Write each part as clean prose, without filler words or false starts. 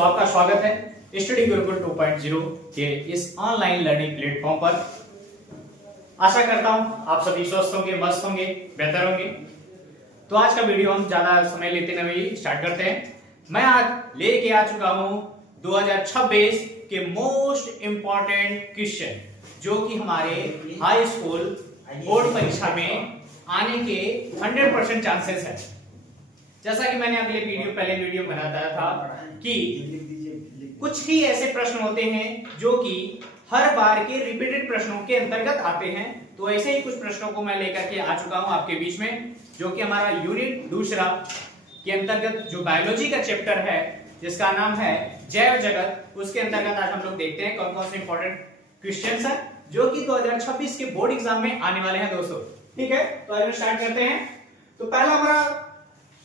दोस्तों, आपका स्वागत है स्टडी गुरुकुल 2.0 के इस ऑनलाइन लर्निंग प्लेटफॉर्म पर। आशा करता हूं आप सभी स्वस्थ होंगे, मस्त होंगे, बेहतर होंगे। तो आज का वीडियो हम ज्यादा समय लेते नहीं स्टार्ट करते हैं। मैं आज लेके आ चुका हूं 2026 के मोस्ट इंपॉर्टेंट क्वेश्चन, जो कि हमारे हाई स्कूल बोर्ड परीक्षा में आने के 100% चांसेस है। जैसा कि मैंने पहले वीडियो बनाया था कि कुछ ही ऐसे प्रश्न होते हैं जो कि हर बार के रिपीटेड प्रश्नों के अंतर्गत आते हैं। तो ऐसे ही कुछ प्रश्नों को मैं लेकर के आ चुका हूं आपके बीच में, जो कि हमारा यूनिट दूसरा के अंतर्गत जो बायोलॉजी का चैप्टर है, जिसका नाम है जैव जगत, उसके अंतर्गत आज हम लोग देखते हैं कौन कौन से इंपॉर्टेंट क्वेश्चंस हैं जो कि 2026 के बोर्ड एग्जाम में आने वाले हैं दोस्तों। ठीक है, तो आज स्टार्ट करते हैं। तो पहला हमारा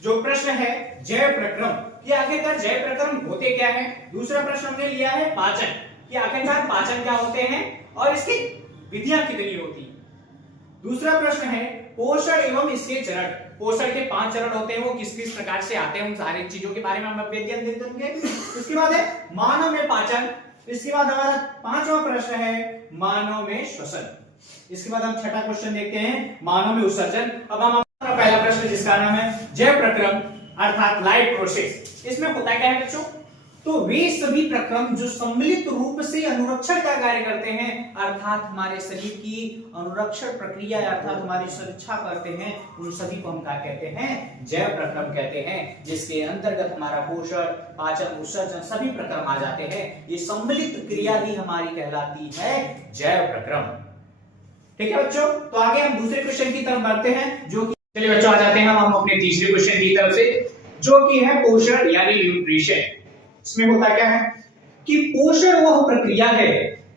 जो प्रश्न है जैव प्रक्रम, कि आखिरकार जैव प्रक्रम होते क्या है। दूसरा प्रश्न हमने लिया है पाचन, कि आखिरकार पाचन क्या होते हैं और इसकी विधियां कितनी होती हैं। दूसरा प्रश्न है पोषण एवं इसके चरण, पोषण के 5 चरण होते हैं, वो किस किस प्रकार से आते हैं, उन सारी चीजों के बारे में हम अध्ययन देंगे। उसके बाद है मानव में पाचन। इसके बाद हमारा 5वां प्रश्न है मानव में श्वसन। इसके बाद हम छठा क्वेश्चन देखते हैं मानव में उत्सर्जन। अब हम पहला प्रश्न जिसका नाम है जैव प्रक्रम अर्थात लाइफ प्रोसेस, इसमें होता क्या है बच्चों। तो वे सभी प्रक्रम जो सम्मिलित रूप से अनुरक्षण का कार्य करते हैं, अर्थात हमारे शरीर की अनुरक्षण प्रक्रिया अर्थात हमारी सुरक्षा करते हैं, उन सभी को हम क्या कहते हैं, जैव प्रक्रम कहते हैं। जिसके अंतर्गत हमारा पोषण, पाचन, उत्सर्जन सभी प्रक्रम आ जाते हैं। ये सम्मिलित क्रिया ही हमारी कहलाती है जैव प्रक्रम। ठीक है बच्चों, तो आगे हम दूसरे क्वेश्चन की तरफ बढ़ते हैं, जो कि चलिए बच्चों आ जाते हैं हम अपने तीसरे क्वेश्चन की तरफ से, जो कि है पोषण यानी न्यूट्रिशन। इसमें होता क्या है कि पोषण वह प्रक्रिया है,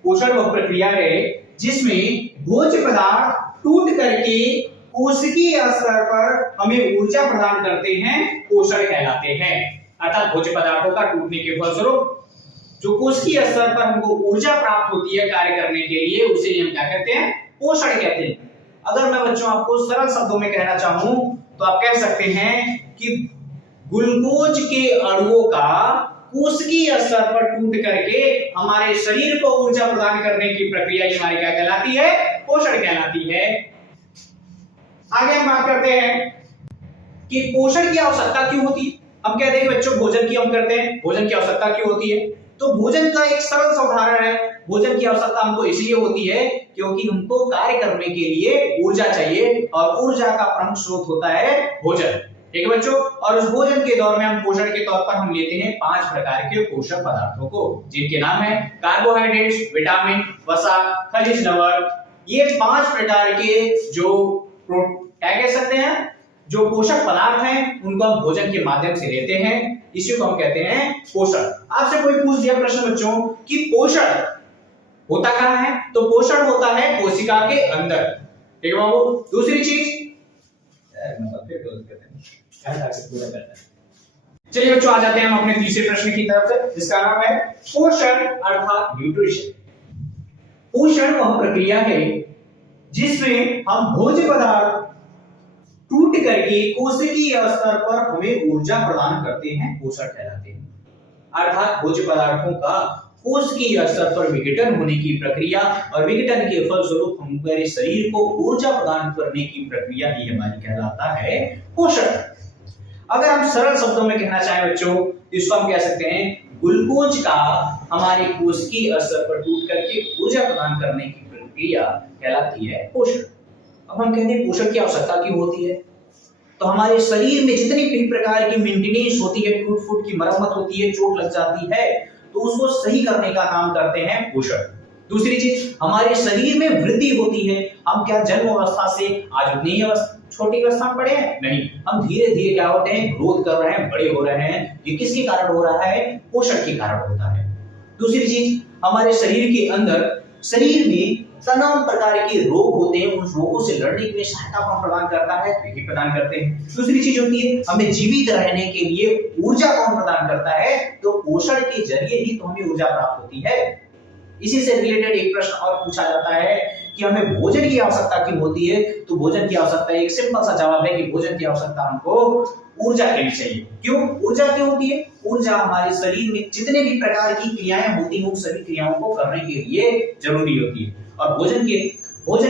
पोषण वह प्रक्रिया है जिसमें भोज्य पदार्थ टूट करके कोशिकीय स्तर पर हमें ऊर्जा प्रदान करते हैं, पोषण कहलाते हैं। अर्थात भोज्य पदार्थों का टूटने के फलस्वरूप जो कोशिकीय स्तर पर हमको ऊर्जा प्राप्त होती है कार्य करने के लिए, उसे हम क्या कहते हैं, पोषण कहते हैं। अगर मैं बच्चों आपको सरल शब्दों में कहना चाहूं तो आप कह सकते हैं कि ग्लूकोज के अणुओं का कोशिकीय स्तर पर टूट करके हमारे शरीर को ऊर्जा प्रदान करने की प्रक्रिया हमारी क्या कहलाती है, पोषण कहलाती है। आगे हम बात करते हैं कि पोषण की आवश्यकता क्यों होती है। हम कहते हैं बच्चों भोजन की हम करते हैं, भोजन की आवश्यकता क्यों होती है। तो भोजन का एक सरल सा उदाहरण है, भोजन की आवश्यकता हमको इसलिए होती है क्योंकि हमको कार्य करने के लिए ऊर्जा चाहिए, और ऊर्जा का प्रमुख स्रोत होता है भोजन। ठीक है बच्चों, और उस भोजन के दौर में हम पोषण के तौर पर हम लेते हैं 5 प्रकार के पोषक पदार्थों को, जिनके नाम है कार्बोहाइड्रेट्स, विटामिन, वसा, खनिज लवण। ये 5 प्रकार के जो क्या कह सकते हैं, जो पोषक पदार्थ हैं, उनको हम भोजन के माध्यम से लेते हैं। इसी को हम कहते हैं पोषण। आपसे कोई पूछ दिया प्रश्न बच्चों कि पोषण होता कहां है, तो पोषण होता है कोशिका के अंदर। ठीक है बाबू। दूसरी चीज चलिए बच्चों आ जाते हैं हम अपने तीसरे प्रश्न की तरफ से, जिसका नाम है पोषण अर्थात न्यूट्रिशन। पोषण वह प्रक्रिया है जिसमें हम भोज्य पदार्थ टूट करके कोशिकीय स्तर पर हमें ऊर्जा प्रदान करते हैं, पोषण कहलाते हैं। अर्थात भोज्य पदार्थों का कोशिकीय स्तर पर विघटन होने की प्रक्रिया, और विघटन के फलस्वरूप हमारे शरीर को ऊर्जा प्रदान करने की प्रक्रिया ही हमारी कहलाता है पोषण। अगर हम सरल शब्दों में कहना चाहें बच्चों, इसको हम कह सकते हैं ग्लूकोज का हमारे कोशिकीय स्तर पर टूट करके ऊर्जा प्रदान करने की प्रक्रिया कहलाती है पोषण। अब हम कहते हैं पोषण की आवश्यकता क्यों होती है, तो हमारे शरीर में जितनी भी प्रकार की मेंटेनेंस होती है, टूट फूट की मरम्मत होती है, चोट लग जाती है, तो उसको सही करने का काम करते हैं पोषण। दूसरी चीज हमारे शरीर में वृद्धि होती है। हम क्या जन्म अवस्था से आज उतनी छोटी अवस्था में पड़े हैं, नहीं, हम धीरे धीरे क्या होते हैं, ग्रोथ कर रहे हैं, बड़े हो रहे हैं। ये किसके कारण हो रहा है, पोषण के कारण होता है। दूसरी चीज हमारे शरीर के अंदर, शरीर में तमाम प्रकार के रोग होते हैं, उन रोगों से लड़ने के लिए सहायता कौन प्रदान करता है, वे प्रदान करते हैं। दूसरी चीज होती है हमें जीवित रहने के लिए ऊर्जा कौन प्रदान करता है, तो पोषण के जरिए ही तो हमें ऊर्जा प्राप्त होती है। इसी से रिलेटेड एक प्रश्न और पूछा जाता है कि हमें भोजन की आवश्यकता क्यों होती है, तो भोजन की आवश्यकता एक सिंपल सा जवाब है कि भोजन की आवश्यकता हमको ऊर्जा के लिए चाहिए। क्यों ऊर्जा क्यों होती है? ऊर्जा हमारे शरीर में जितने भी प्रकार की क्रियाएं होती हैं उन सभी क्रियाओं को करने के लिए जरूरी होती है। और भोजन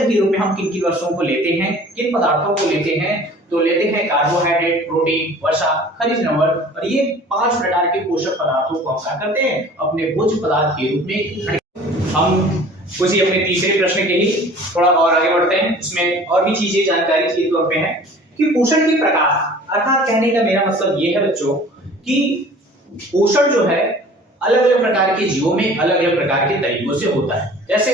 के रूप में हम किन किन वस्तुओं को लेते हैं, किन पदार्थों को लेते हैं, तो लेते हैं कार्बोहाइड्रेट, प्रोटीन, वसा, खनिज लवण, और ये 5 प्रकार के पोषक पदार्थों को हम क्या करते हैं अपने भोज्य पदार्थ के रूप में। हम उसी अपने तीसरे प्रश्न के ही थोड़ा और आगे बढ़ते हैं। इसमें और भी चीजें जानकारी के तौर पे है कि पोषण के प्रकार, अर्थात कहने का मेरा मतलब ये है बच्चों कि पोषण जो है अलग अलग प्रकार के जीवों में अलग अलग प्रकार के तरीकों से होता है। जैसे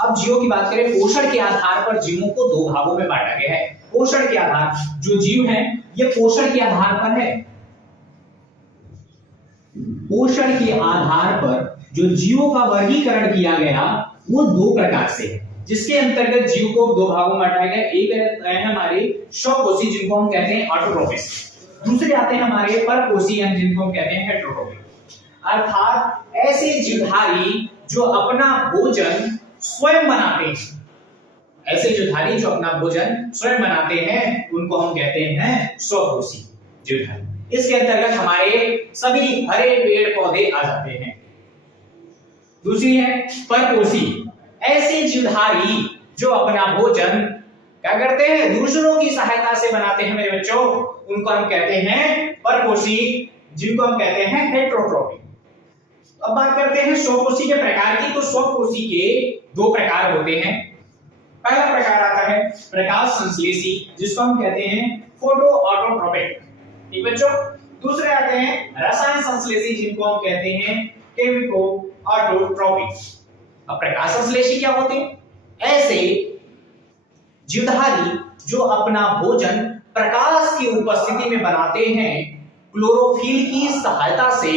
अब जीवों की बात करें, पोषण के आधार पर जीवों को 2 भागों में बांटा गया है। पोषण के आधार, जो जीव हैं ये पोषण के आधार पर है। पोषण के आधार पर जो जीवों का वर्गीकरण किया गया वो 2 प्रकार से है, जिसके अंतर्गत जीव को 2 भागों में बांटा गया। एक है हमारे स्वकोषी जिनको हम कहते हैं ऑटोट्रोफिक, दूसरे आते हैं हमारे परपोषी जिनको हम कहते हैं हेटेरोट्रोफिक। अर्थात ऐसे जीवधारी जो अपना भोजन स्वयं बनाते हैं, ऐसे जीवधारी जो अपना भोजन स्वयं बनाते हैं उनको हम कहते हैं स्वकोषी जीवधारी। इसके अंतर्गत हमारे सभी हरे पेड़ पौधे आ जाते हैं। दूसरी है परपोषी, ऐसे जीवधारी जो अपना भोजन क्या करते हैं दूसरों की सहायता से बनाते हैं मेरे बच्चों, उनको हम कहते हैं परपोषी, जिनको हम कहते हैं हेटेरोट्रोफिक। अब बात करते हैं स्वकोषी के प्रकार की। तो स्वकोषी के 2 प्रकार होते हैं। पहला प्रकार आता है प्रकाश संश्लेषी, जिसको हम कहते हैं फोटो ऑटोट्रोपिक, ठीक बच्चों। दूसरे आते हैं रसायन संश्लेषी, जिनको हम कहते हैं केमिको ऑटोट्रोपिक। अब प्रकाश संश्लेषी क्या होते हैं? ऐसे जीवधारी जो अपना भोजन प्रकाश की उपस्थिति में बनाते हैं क्लोरोफिल की सहायता से,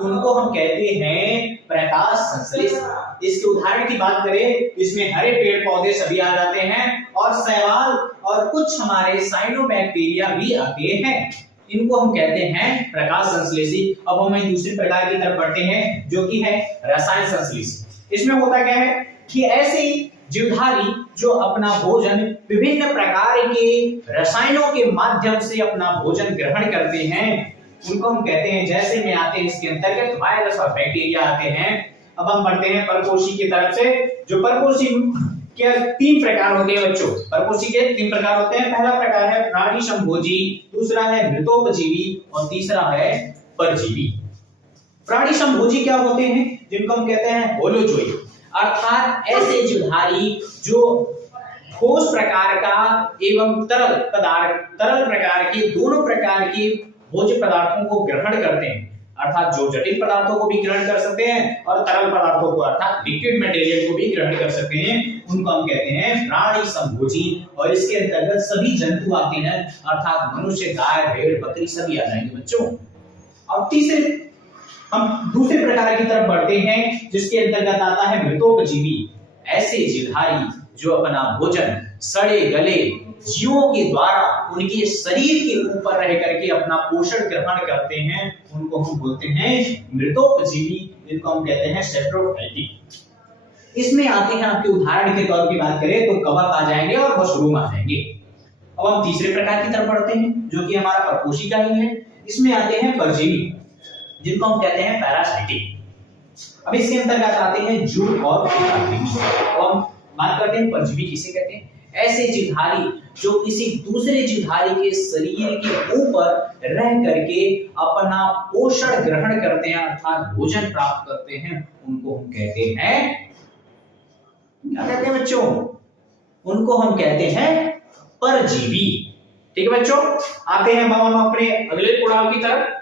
उनको हम कहते हैं प्रकाश संश्लेषी। इसके उदाहरण की बात करें, इसमें हरे पेड़ पौधे सभी आ जाते हैं और शैवाल और कुछ हमारे साइनोबैक्टीरिया भी आते हैं, इनको हम कहते हैं प्रकाश संश्लेषी। अब हम दूसरे प्रकार की तरफ बढ़ते हैं जो कि है रसायन संश्लेषी। इसमें होता क्या है कि ऐसे जीवधारी जो अपना भोजन विभिन्न प्रकार के रसायनों के माध्यम से अपना भोजन ग्रहण करते हैं, उनको हम कहते हैं, जैसे में आते हैं इसके अंतर्गत वायरस और बैक्टीरिया आते हैं। अब हम बढ़ते हैं परपोषी की तरफ से। जो परपोषी के 3 प्रकार होते हैं बच्चों, परपोषी के 3 प्रकार होते हैं। पहला प्रकार है प्राणी संभोजी, दूसरा है मृतोपजीवी और तीसरा है परजीवी। प्राणी संभोजी क्या होते हैं? जिनको हम कहते हैं होलोजोई, अर्थात ऐसे जीवधारी जो ठोस प्रकार का एवं तरल प्रकार के दोनों प्रकार के भोज्य पदार्थों को ग्रहण करते हैं, अर्थात जो जटिल पदार्थों को भी ग्रहण कर सकते हैं और तरल पदार्थों को अर्थात लिक्विड मटेरियल को भी ग्रहण कर सकते हैं, उनको हम कहते हैं प्राणी संभोजी। और इसके अंतर्गत सभी जंतु आते हैं, अर्थात मनुष्य, गाय, भेड़, बकरी सभी आ जाएंगे बच्चों। अब तीसरे हम दूसरे प्रकार की तरफ बढ़ते हैं जिसके अंतर्गत आता है मृतोपजीवी, ऐसे जीवधारी जो अपना भोजन सड़े गले जीवों के द्वारा उनके शरीर के ऊपर रह करके अपना पोषण ग्रहण करते हैं, उनको हम बोलते हैं मृतोपजीवी, जिनको हम कहते हैं सेप्रोफाइटिक। इसमें आते हैं, आपके उदाहरण के तौर की बात करें तो कवक आ जाएंगे और मशरूम आ जाएंगे। अब हम तीसरे प्रकार की तरफ बढ़ते हैं जो कि हमारा परपोषी का ही है। इसमें आते हैं परजीवी, जिनको हम कहते हैं पैरासाइटिक। अब इसके अंतर्गत आते हैं जूट और हम बात करते हैं परजीवी किसे कहते हैं? ऐसे जीवधारी जो किसी दूसरे जीवधारी के शरीर के ऊपर रह करके अपना पोषण ग्रहण करते हैं, अर्थात भोजन प्राप्त करते हैं, उनको हम कहते हैं, क्या कहते हैं बच्चों? उनको हम कहते हैं परजीवी। ठीक है बच्चों, आते हैं हम अपने अगले पड़ाव की तरफ।